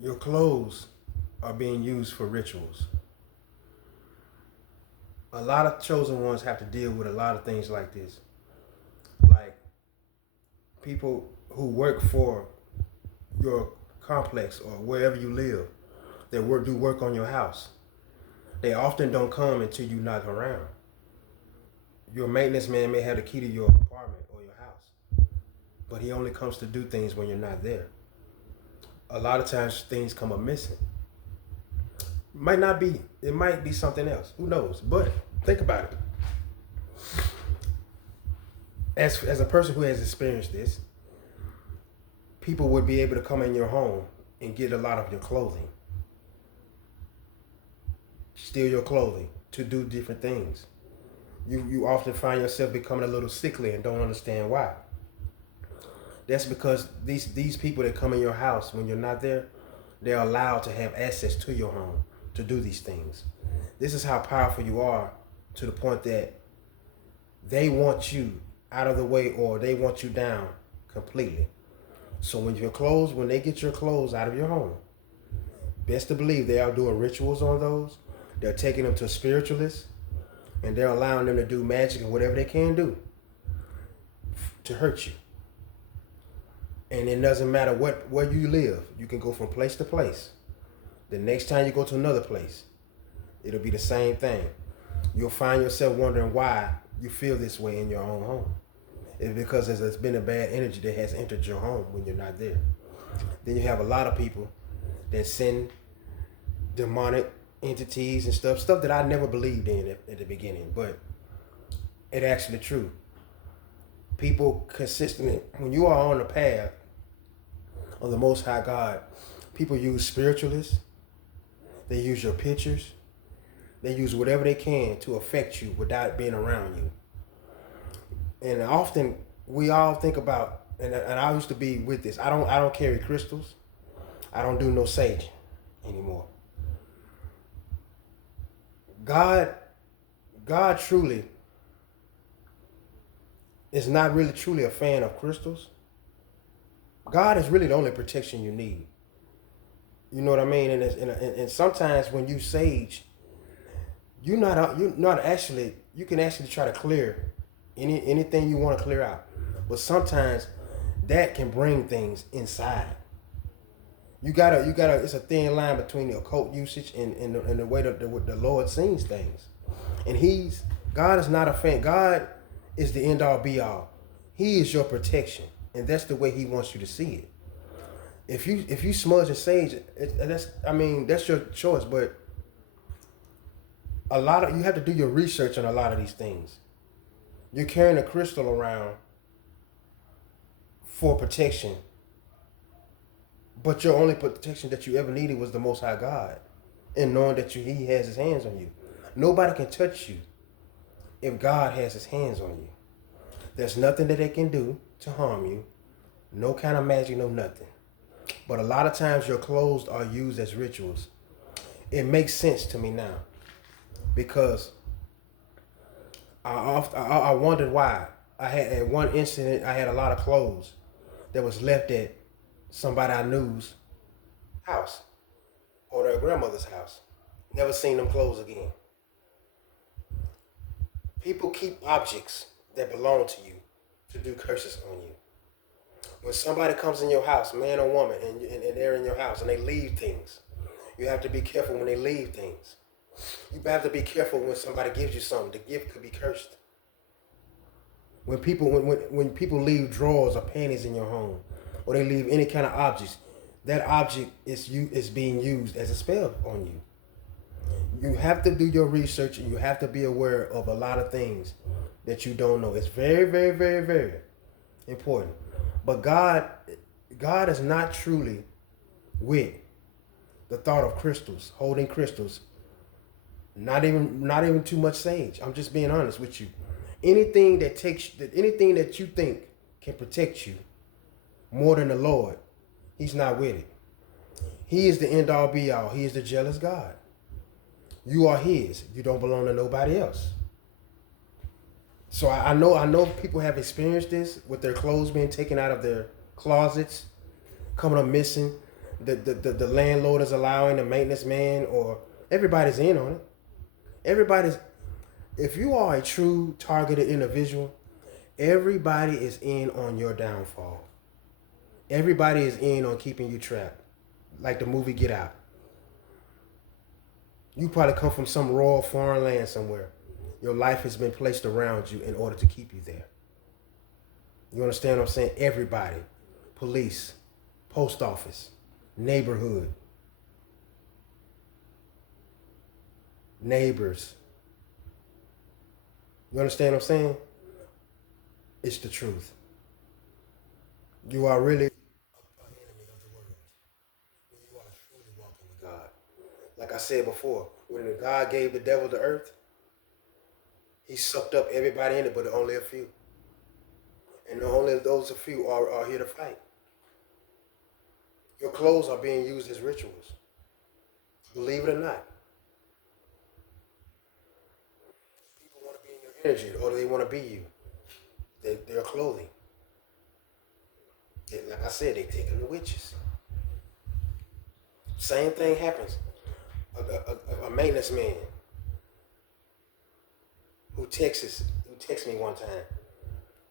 Your clothes are being used for rituals. A lot of chosen ones have to deal with a lot of things like this. Like people who work for your complex or wherever you live that do work on your house. They often don't come until you're not around. Your maintenance man may have the key to your apartment or your house, but he only comes to do things when you're not there. A lot of times things come up missing. Might not be. It might be something else. Who knows? But think about it. As a person who has experienced this, people would be able to come in your home and get a lot of your clothing, steal your clothing to do different things. You often find yourself becoming a little sickly and don't understand why. That's because these people that come in your house when you're not there, they're allowed to have access to your home to do these things. This is how powerful you are, to the point that they want you out of the way or they want you down completely. So when they get your clothes out of your home, best to believe they are doing rituals on those. They're taking them to a spiritualist and they're allowing them to do magic and whatever they can do to hurt you. And it doesn't matter where you live. You can go from place to place. The next time you go to another place, it'll be the same thing. You'll find yourself wondering why you feel this way in your own home. It's because there's been a bad energy that has entered your home when you're not there. Then you have a lot of people that send demonic entities and stuff that I never believed in at the beginning, but it actually true. People consistently, when you are on the path of the Most High God, people use spiritualists. They use your pictures. They use whatever they can to affect you without being around you. And often we all think about, and I used to be with this. I don't carry crystals. I don't do no sage anymore. God truly is not really truly a fan of crystals. God is really the only protection you need. You know what I mean? And sometimes when you sage, you can actually try to clear anything you want to clear out. But sometimes that can bring things inside. You gotta. It's a thin line between the occult usage and the way that the Lord sees things. And God is not a fan. God is the end all be all. He is your protection, and that's the way He wants you to see it. If you smudge and sage, that's your choice. But you have to do your research on a lot of these things. You're carrying a crystal around for protection, but your only protection that you ever needed was the Most High God, and knowing that He has His hands on you. Nobody can touch you if God has His hands on you. There's nothing that they can do to harm you. No kind of magic, no nothing. But a lot of times your clothes are used as rituals. It makes sense to me now, because I wondered why. At one incident, I had a lot of clothes that was left at somebody I knew's house or their grandmother's house. Never seen them clothes again. People keep objects that belong to you to do curses on you. When somebody comes in your house, man or woman, and they're in your house and they leave things, you have to be careful when they leave things. You have to be careful when somebody gives you something. The gift could be cursed. When people leave drawers or panties in your home, or they leave any kind of objects, that object is being used as a spell on you. You have to do your research, and you have to be aware of a lot of things that you don't know. It's very, very, very, very important. But God is not truly with the thought of crystals, holding crystals. Not even too much sage. I'm just being honest with you. Anything that you think can protect you more than the Lord, He's not with it. He is the end all be all. He is the jealous God. You are His. You don't belong to nobody else. So I know people have experienced this with their clothes being taken out of their closets, coming up missing. the landlord is allowing, the maintenance man, or everybody's in on it. Everybody's, if you are a true targeted individual, everybody is in on your downfall. Everybody is in on keeping you trapped. Like the movie Get Out. You probably come from some rural foreign land somewhere. Your life has been placed around you in order to keep you there. You understand what I'm saying? Everybody. Police, post office, neighborhood, neighbors. You understand what I'm saying? It's the truth. You are really an enemy of the world when you are truly walking with God. Like I said before, when God gave the devil the earth, he sucked up everybody in it, but only a few. And only those a few are here to fight. Your clothes are being used as rituals. Believe it or not. People want to be in your energy, or they want to be you. Their clothing. Like I said, they taking the witches. Same thing happens. A maintenance man who texts me one time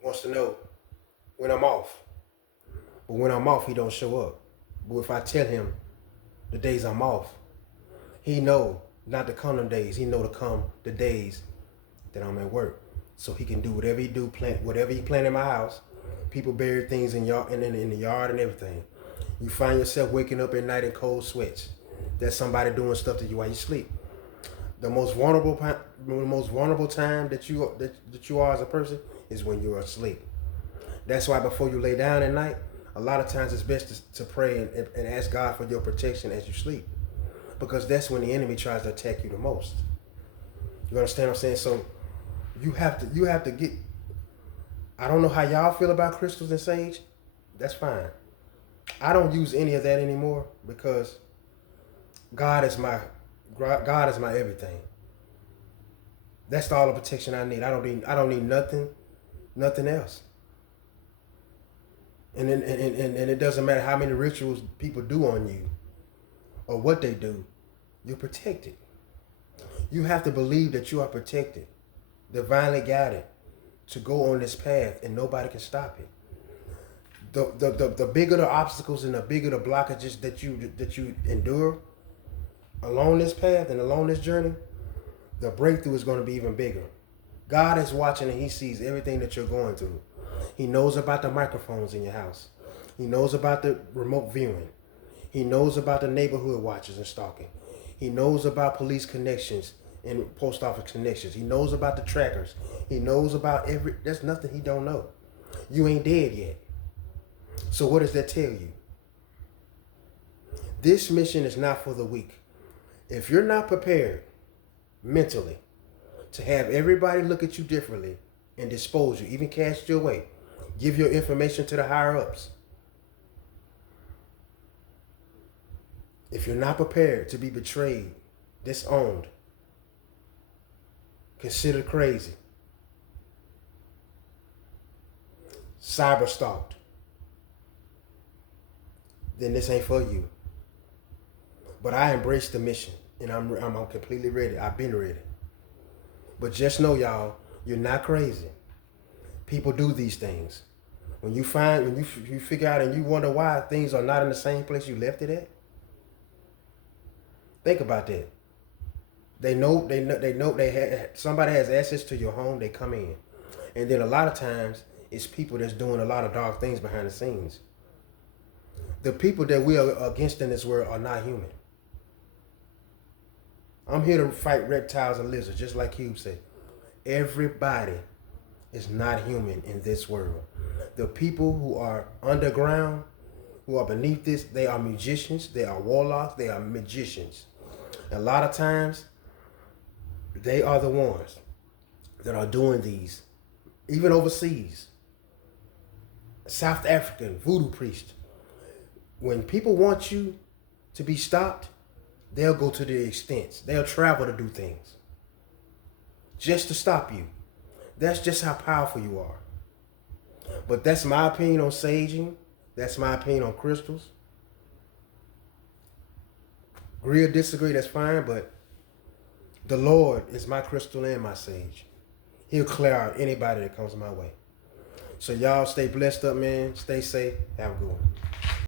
wants to know when I'm off. But when I'm off, he don't show up. But if I tell him the days I'm off, he know not to come them days. He know to come the days that I'm at work. So he can do whatever he do, plant whatever he plant in my house. People bury things in the yard and everything. You find yourself waking up at night in cold sweats. There's somebody doing stuff to you while you sleep. The most vulnerable time that you are as a person is when you're asleep. That's why before you lay down at night, a lot of times it's best to pray and ask God for your protection as you sleep, because that's when the enemy tries to attack you the most. You understand what I'm saying? So you have to get. I don't know how y'all feel about crystals and sage. That's fine. I don't use any of that anymore because God is my everything. That's all the protection I need. I don't need nothing else. And it doesn't matter how many rituals people do on you or what they do, you're protected. You have to believe that you are protected, divinely guided to go on this path, and nobody can stop it. The bigger the obstacles and the bigger the blockages that you endure along this path and along this journey, the breakthrough is going to be even bigger. God is watching and he sees everything that you're going through. He knows about the microphones in your house. He knows about the remote viewing. He knows about the neighborhood watchers and stalking. He knows about police connections and post office connections. He knows about the trackers. He knows about there's nothing he don't know. You ain't dead yet. So what does that tell you? This mission is not for the weak. If you're not prepared mentally to have everybody look at you differently and dispose you, even cast you away, give your information to the higher ups. If you're not prepared to be betrayed, disowned, considered crazy, cyber stalked, then this ain't for you. But I embrace the mission, and I'm completely ready. I've been ready. But just know, y'all, you're not crazy. People do these things. When you figure out and you wonder why things are not in the same place you left it at, think about that. They know somebody has access to your home. They come in, and then a lot of times it's people that's doing a lot of dark things behind the scenes. The people that we are against in this world are not human. I'm here to fight reptiles and lizards, just like Cube said. Everybody is not human in this world. The people who are underground, who are beneath this, they are magicians, they are warlocks, they are magicians. A lot of times, they are the ones that are doing these, even overseas. South African voodoo priest. When people want you to be stopped, they'll go to the extents. They'll travel to do things just to stop you. That's just how powerful you are. But that's my opinion on saging. That's my opinion on crystals. Agree or disagree, that's fine, but the Lord is my crystal and my sage. He'll clear out anybody that comes my way. So y'all stay blessed up, man. Stay safe. Have a good one.